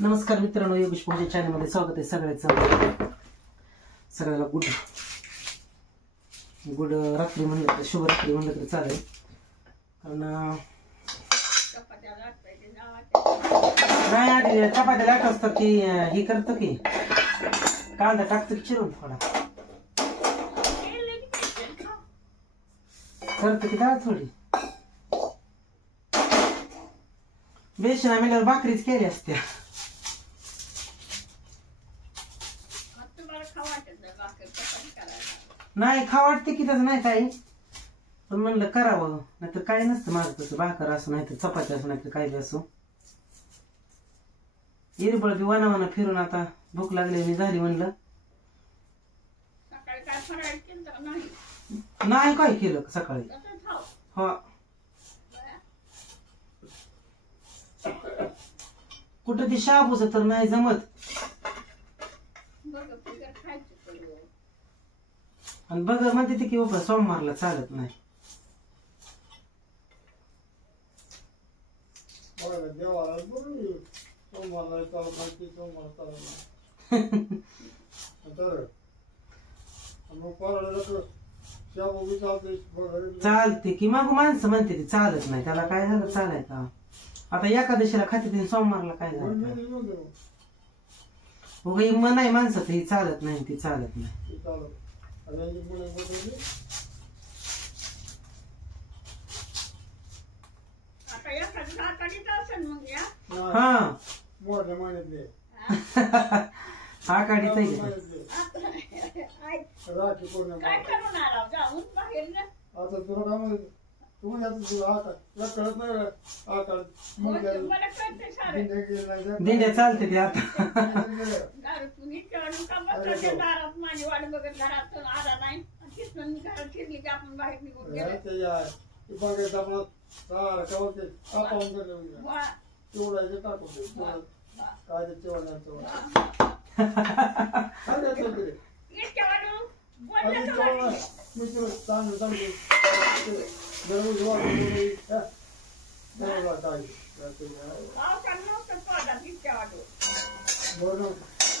नमस्कार मित्रांनो, योगेश पोहे चॅनलमध्ये स्वागत आहे सगळ्याचं. सगळ्याला गुड गुड रात्री म्हणलं तर शुभरात्री म्हणलं तर चालेल. कारण नाही आधी चपात्या लाट असतात की हे करतो की कांदा टाकतो की चिरून थोडा करतो की डाळ थोडी बेसन आम्ही भाकरीच केली असत्या. नाही खा वाटते की त्याचं नाही काही, पण म्हणलं करावं. नाहीतर काही नसतं माझं तसं, भाकर असं नाही तर चपाती असं नाही तर काही बी असो. इरबळ बी वनावाना फिरून आता भूक लागली मी झाली म्हणलं. नाही काय केलं सकाळी. हा कुठं ते शाबूच तर नाही जमत आणि बघा म्हणते ते की बाबा सोमवारला चालत नाही. चालते की मग माणसं म्हणते ती चालत नाही, त्याला काय झालं चालायचं. आता एकादशीला खाते ते सोमवारला काय झालं मग नाही माणसं ही चालत नाही ती चालत नाही. हा आकाडीच आहे दिंड्या चालते ते आता.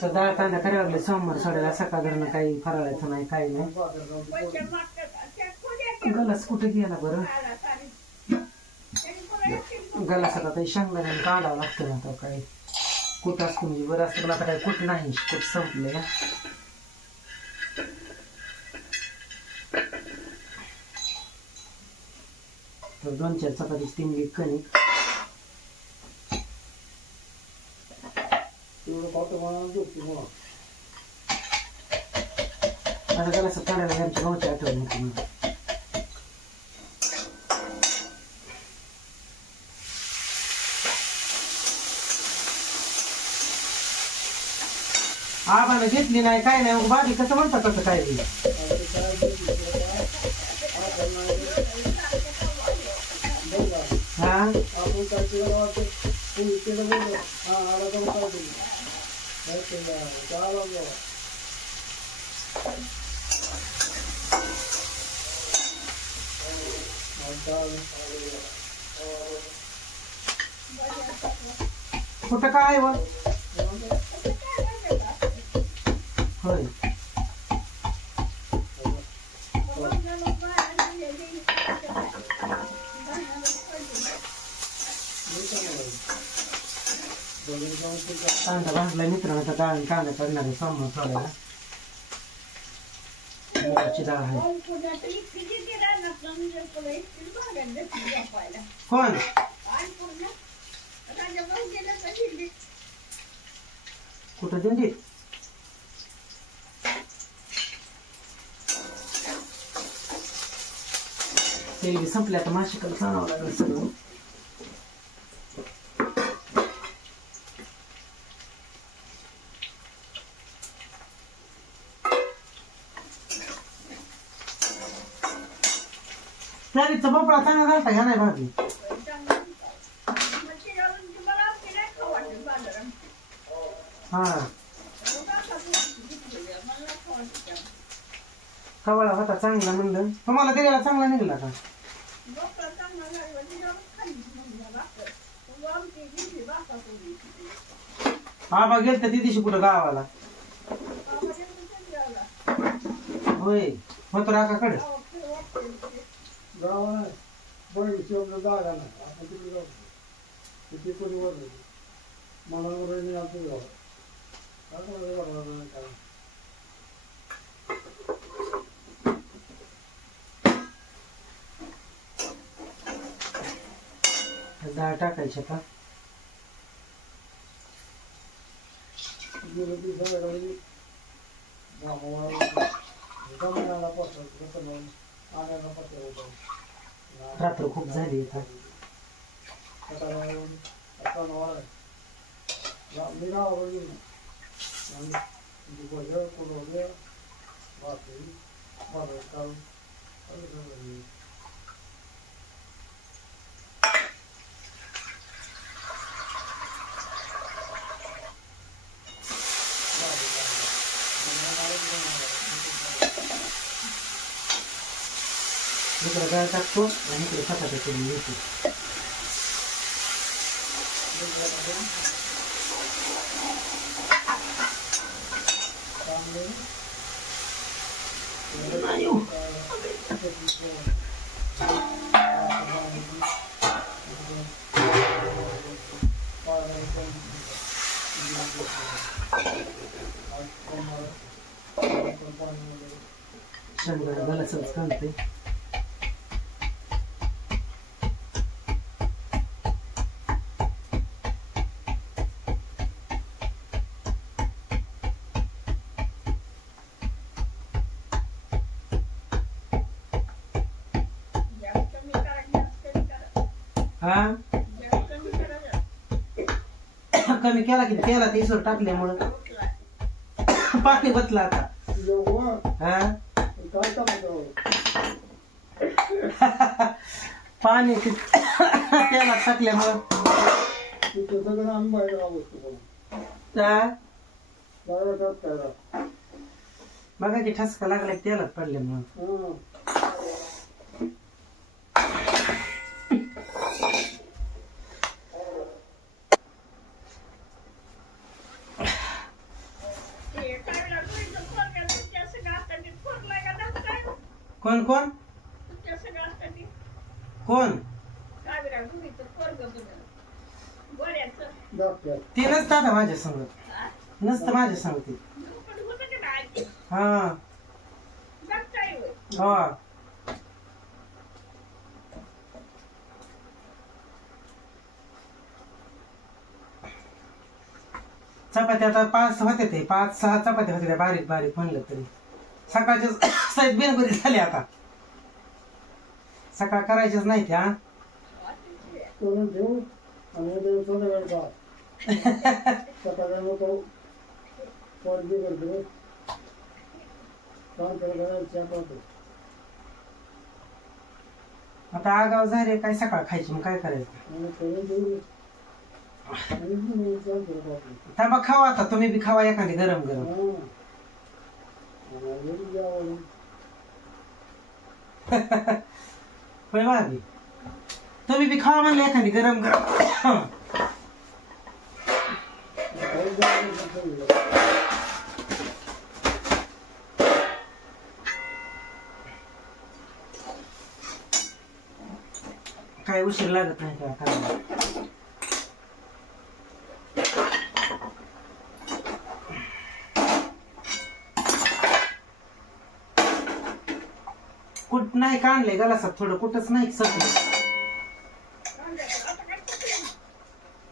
तर डाळ कांदा करायला लागले सोमवार सोडायला. सकाळ धरणं काही फराळायचं नाही काही नाही. गलास कुठे गेला बरं, गलास आता शेंगदाण्याने काढावं लागतं. आता काही कुठं असतं म्हणजे बरं असतं, पण आता काही कुठं नाही, कुठं संपले का. तर 2-4 चपाती तिमली कणिक आता त्याला असं काढायला आमच्या गावची आठवण होती मला. आबाने घेतली नाही काय नाही, मग बाकी कसं म्हणतात तसं काय हा कुठं काय व होय कांदा भाजला मित्रांनो. आता डाळ कांदा करणार आहे सोमवार सोडायला. मुगाची डाळ आहे. कोण कुठं दिंडीत तेल बी संपले. आता माशिकला सांगावं लागेल सगळं. त्याचा भोपळा चांगला झालता ह्या नाही भाजी. हा कवळा होता चांगला म्हणलं, तुम्हाला दिलेला चांगला निघाला का? आबा गेल तर ती दिवशी कुठं गावाला होय होतो राकाकडे गावाला बैल शिवलं जागा नाही आपण तिकडे जाऊ तिथे कोणी वर मला वगैरे आमचं गाव काय डाळ टाकायची का गेलं ती संध्याकाळी जमिनाला पसरत आणायला पसरत रात्र खूप झाली आता मी गावावर गेलो भजन कोणवलं भाकरी बाजार काढून इकडे डाळ टाकतो आणि इकडे चपात्या करून घेतो शेंगदाणा गलासच घालते हा कमी केला की तेला तेसर टाकल्यामुळं पाणी बसला आता हा पाणी तेला टाकल्यामुळं बघा की ठसका लागला की तेलात पडल्यामुळं कोण कोण कोण ते नसतं आता माझ्या संगत नसतं माझ्या संगत हा हा चपात्या आता 5 होते ते 5-6 चपात्या होते त्या बारीक बारीक म्हणलं तरी सकाळचे साहेब बिनबरी झाले आता सकाळ करायचेच नाही त्या करून ठेवू आणि संध्याकाळी सकाळी नको पोरगी करतो काम करतो आता आगाव झाले काय सकाळ खायची मग काय करायचं थांबा खावा आता तुम्ही बी खावा एखादी गरम गरम होय भाभी तुम्ही बी खावा म्हणले एखादी गरम गरम काय उशीर लागत नाही का खायला कुठ नाही काढलंय गलासात थोडं कुठंच नाही सगळं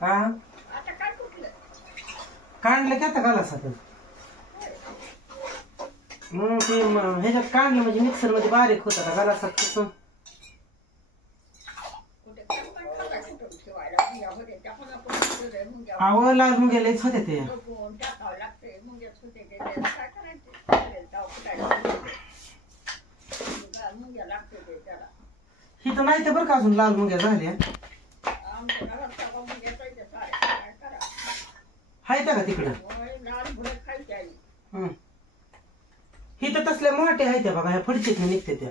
हा काढलं की आता गलासात मग ते ह्याच्यात काढलं म्हणजे मिक्सर मध्ये बारीक होत का गलासात कसं अहो लाल मुंग्यालाच होते ते ही तर नाही तर बरं का अजून लाल मुंग्या झाल्या हाय का तिकडं ही तर तसल्या मोठ्या आहेत बघा ह्या फडचीत निघते त्या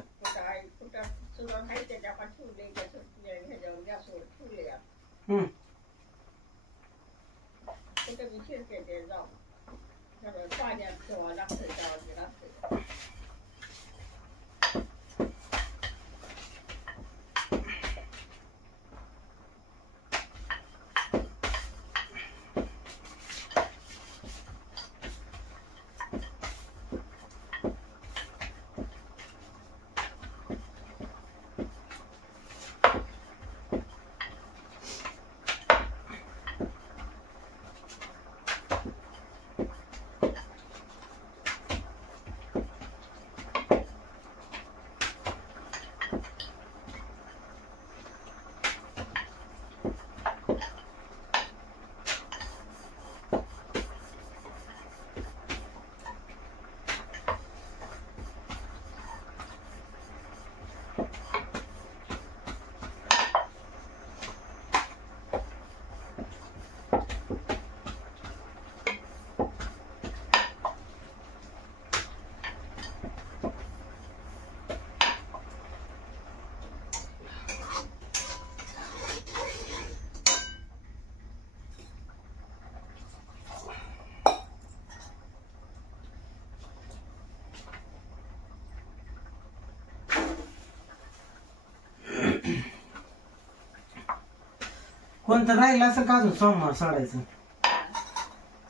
कोणतं राहिलं असेल का अजून सोमवार सोडायचं?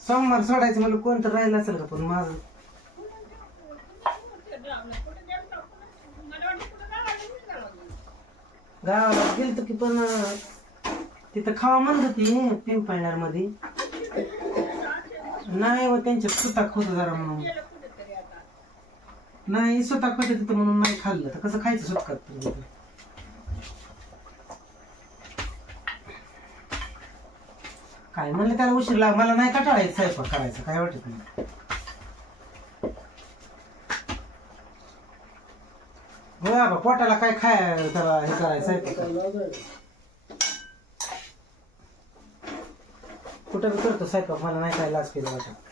सोमवार सोडायचं म्हणलं कोणतं राहिलं असेल का? पण माझं गावाला गेलतो की, पण तिथं खावा म्हणत होती पिंपळनेर मध्ये. नाही व त्यांच्या सुताक होत जरा म्हणून. नाही सुताक होते तिथं म्हणून नाही खाल्लं. तर कसं खायचं सुटकात? काय म्हणलं त्याला उशीर लाग. मला नाही कटाळायचं स्वयंपाक करायचं, काय वाटत नाही. हो बाबा पोटाला काय त्याला हे करायचं स्वयंपाक. कुठं बी करतो स्वयंपाक, मला नाही काय लाज केलं वाटत.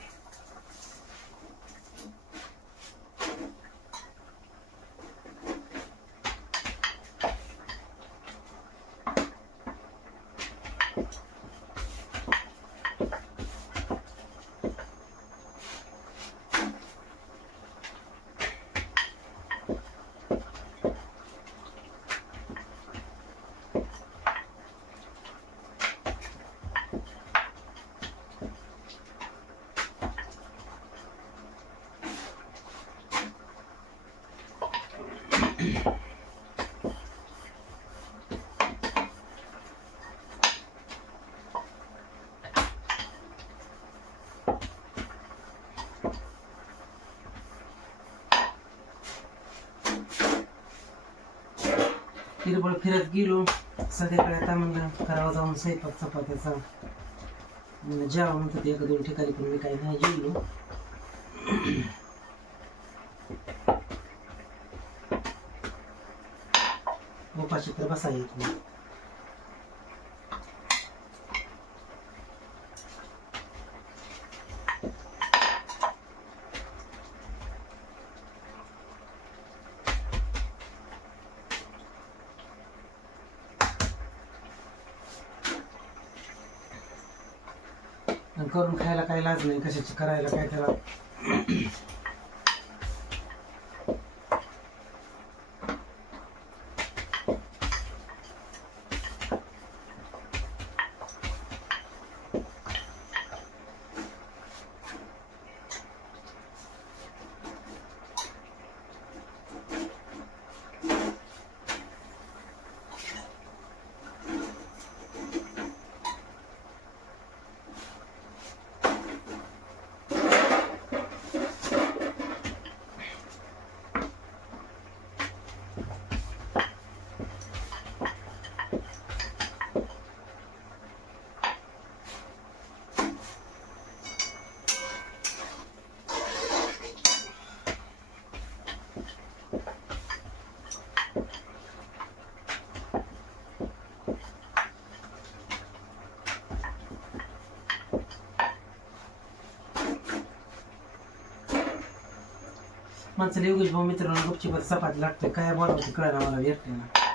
किरबळ फिरत गेलो संध्याकाळी. आता म्हणलं करावं जाऊन स्वयंपाक चपात्याचा. म्हणलं जेवा म्हणतो एका दोन ठिकाणी, पण मी काही नाही जेवलो. उपाशी तर बसा येत नाही. करून खायला काही लाज नाही, कशाची करायला काय त्याला. माणसाला योगेश भाऊ मित्रांनो गुपचूप चपाती लागतोय. काय बोलावं कळलं मला एकट्याला.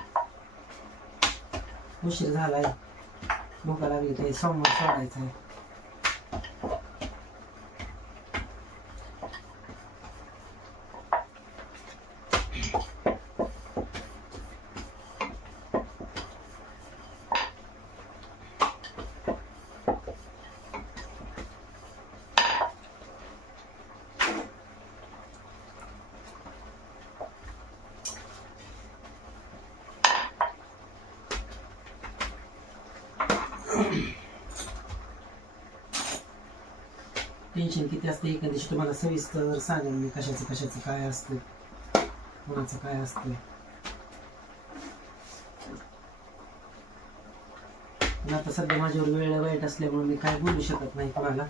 उशीर झालाय, भूका लागली. ते सोमवार सोडायचं आहे. टेन्शन किती असतं एका दिवशी तुम्हाला सविस्तर सांगेन मी. कशाचं काय असतं, कोणाचं काय असतं. पण आता सध्या माझ्यावर वेळ वाईट असल्यामुळे मी काय बोलू शकत नाही कोणाला.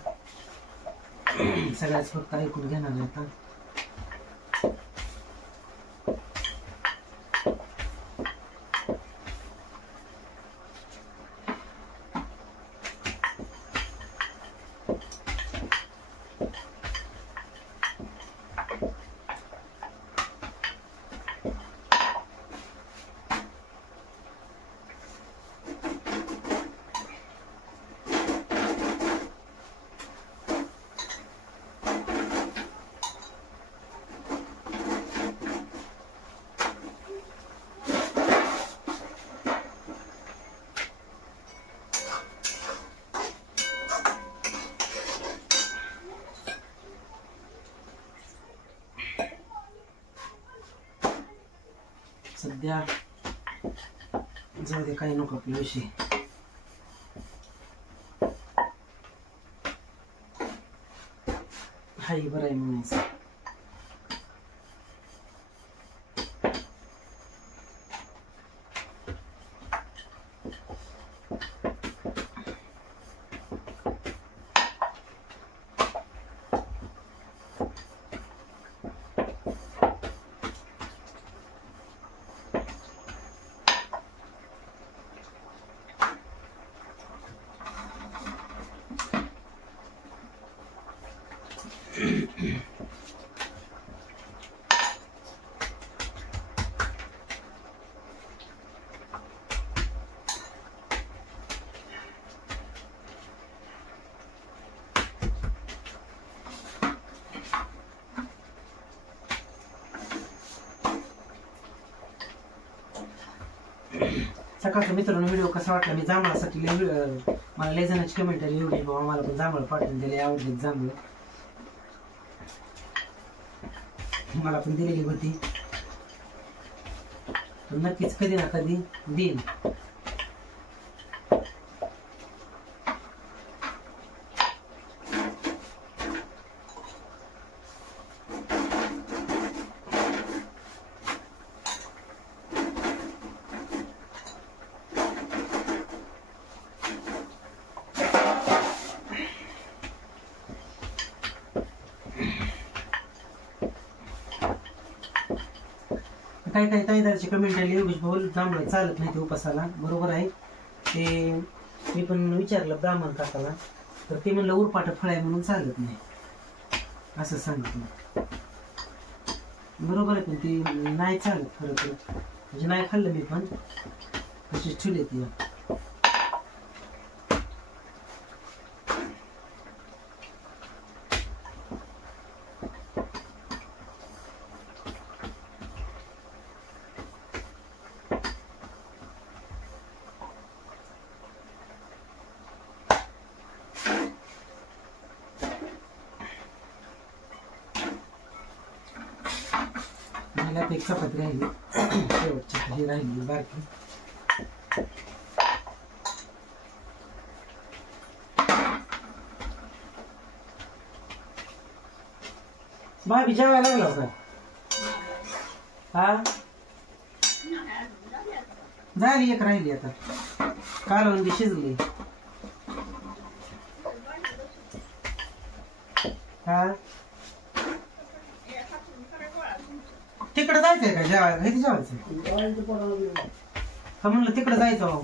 सगळ्याच फक्त ऐकून घेणार आहे आता. द्या, जाऊ दे काही नको आपला विषय. हाय बरं आहे म्हणायचं. सकाळचा मित्रांनो व्हिडिओ कसा वाटला. मी जांभळासाठी मला लय जणांची कमेंट आली एवढी बाबा मला पण जांभळ पाठवून दिले, आवडले जांभळ, मला पण दिलेली होती. नक्कीच कधी ना कधी देईन. काही काही ताईदारची कमेंट आली योगेश भाऊ जांभळं चालत नाही ते उपासाला. बरोबर आहे ते. मी पण विचारलं ब्राह्मण काकाला तर ते म्हणलं उरपाट फळ आहे म्हणून चालत नाही असं सांगितलं. बरोबर आहे पण ती नाही चालत खरं तर. म्हणजे नाही खाल्लं मी पण तशीच ठेवली ती. एक चपाती राहिली शेवटची ही राहिली बारकी. भाभी जेवायला लागला का? हा झाली एक राहिली आता. कालवण शिजली. हा तिकडे जायचंय का जेवायला? किती जेवायचं का म्हणलं तिकडे जायचं.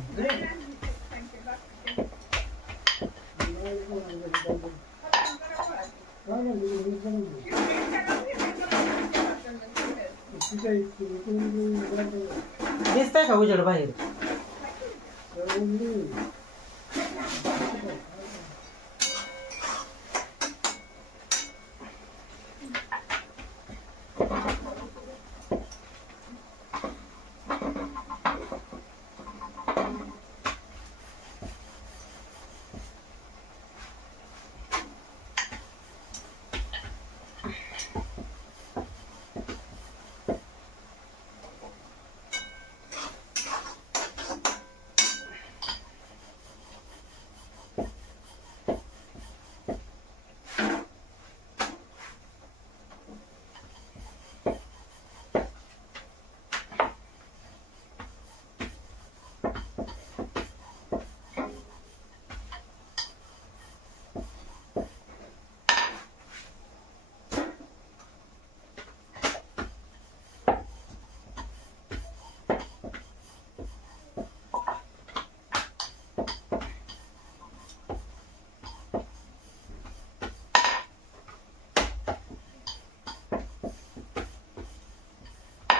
दिसतंय का उजेड बाहेर?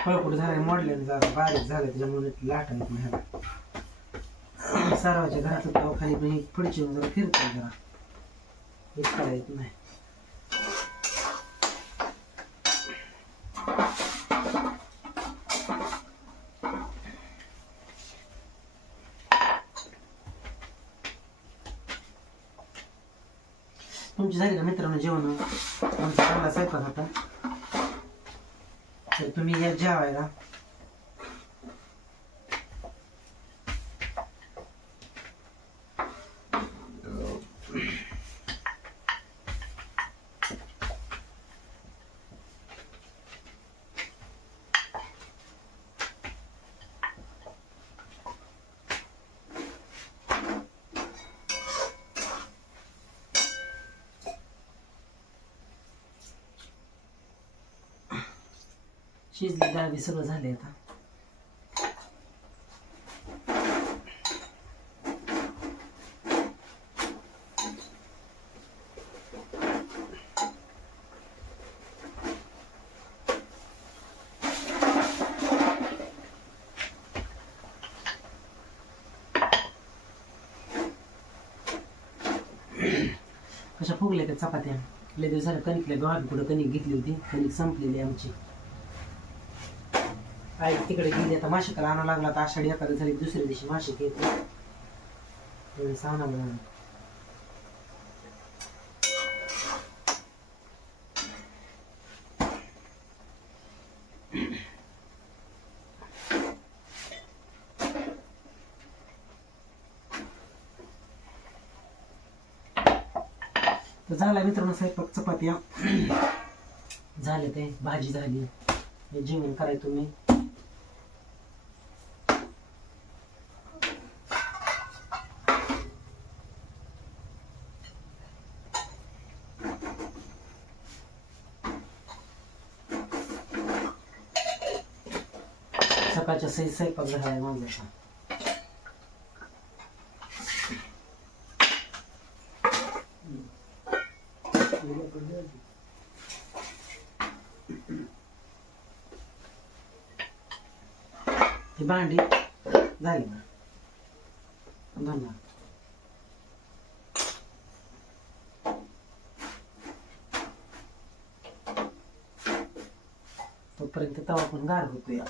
फळकुट झालं मोडल्याने जरा बारीक झालं त्याच्यामुळे लाटा येत नाही. सारवाच्या घरात खाली पण पुढची जरा फिरतो जरा इतका येत नाही. तुमची झाली का मित्रांनो जेवण? आमचा चांगला स्वयंपाक होता तर तुम्ही या जेवायला. शिजली डाळ बी सगळं झाले आता. कशा फुगल्या त्या चपात्या. लय दिवस झालं कणिकल्या गावात कुठं कणिक घेतली होती, कणिक संपलेली आमची. आई तिकडे गेली आता माशिकाला आणावं लागला. आता आषाढी एखादी झाली दुसऱ्या दिवशी माशिक येते आणावं. तर झाला मित्रांनो स्वयंपाक. चपात्या झाले, ते भाजी झाली, जेवण करायचं तुम्ही. सकाळच्या सही स्वयंपाक झालाय माझा. ही भांडी झाली ना धन्यवाद. तोपर्यंत तवा पण गार होतो या.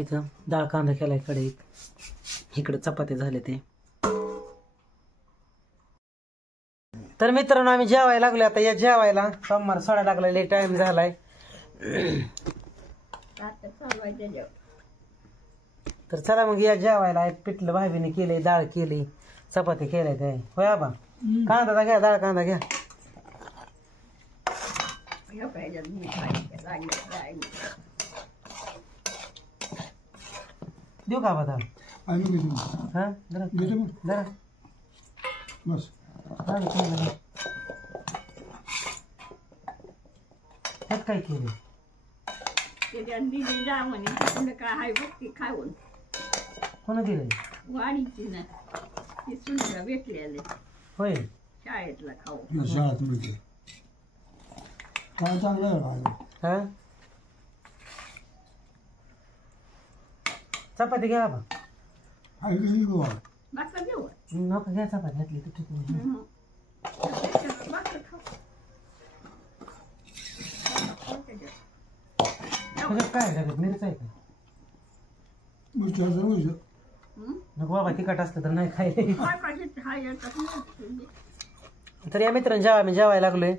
इथं डाळ कांदा केलाय कढईत. इकडे चपाती झाले ते. तर मित्रांनो आम्ही जेवायला लागलो आता. या जेवायला सोमवार सोडायला लागलेला टाइम झालाय. तर चला मग या जेवायला. पिठलं भाभीने केलंय, डाळ केली, चपाती केलाय ते. होय आबा कांदा घ्या, डाळ कांदा घ्या. देऊ का बघा. हा जरा बस ह्यात काय केलं. कोण दिलंय. वाडीची ना ती सुंदर भेटलेले होय शाळेतला खाऊ. शाळेत मिळते काय चांगलं आहे. हा चपाती घ्या बा. बाका घेऊ नको घ्या चपाती घातली तर ठीक आहे. काय टाकत मिरच आहे का. नको बाबा तिखट असतं तर नाही खायला. तर या मित्रांनो जेव्हा आम्ही जेवायला लागलोय